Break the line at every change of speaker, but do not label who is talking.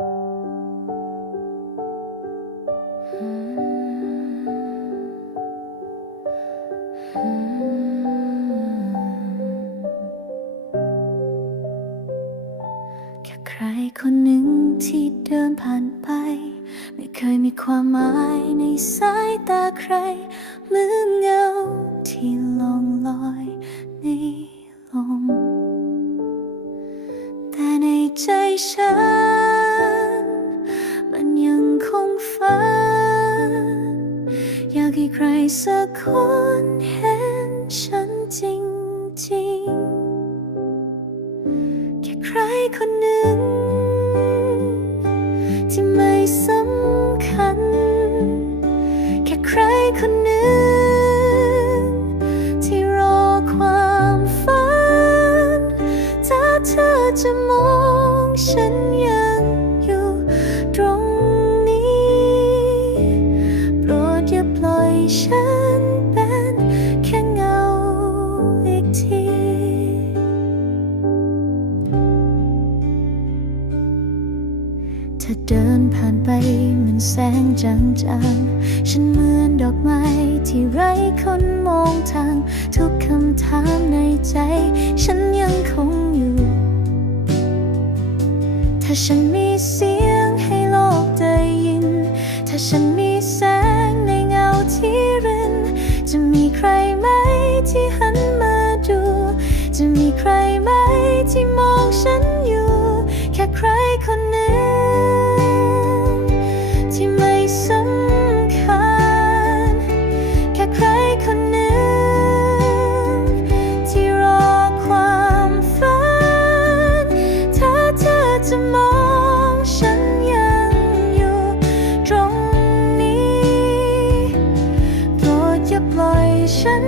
แค่ใครคนหนึ่งที่เดินผ่านไป ไม่เคยมีความหมายในสายตาใครเหมือนเงาที่ลองลอยในลมแต่ในใจฉันากให้ใครสักคนเห็นฉันจริงๆแค่ใครคนหนึ่ง ที่ไม่สำคัญ แค่ใครคนหนึ่ง ที่รอความฝันถ้าเธอจะมองฉัน ทีเธอเดินผ่านไปเหมือนแสงจางๆ ฉันเหมือนดอกไม้ที่ไร้คนมองทาง ทุกคำถามในใจ ฉันยังคงอยู่ ถ้าฉันมีเสียงให้โลกได้ยิน ถ้าฉัน ใครไหมที่มองฉันอยู่ แค่ใครคนหนึ่ง ที่ไม่สำคัญ แค่ใครคนหนึ่ง ที่รอความฝัน ถ้าเธอจะมองฉันยังอยู่ตรงนี้โปรดอย่าปล่อยฉัน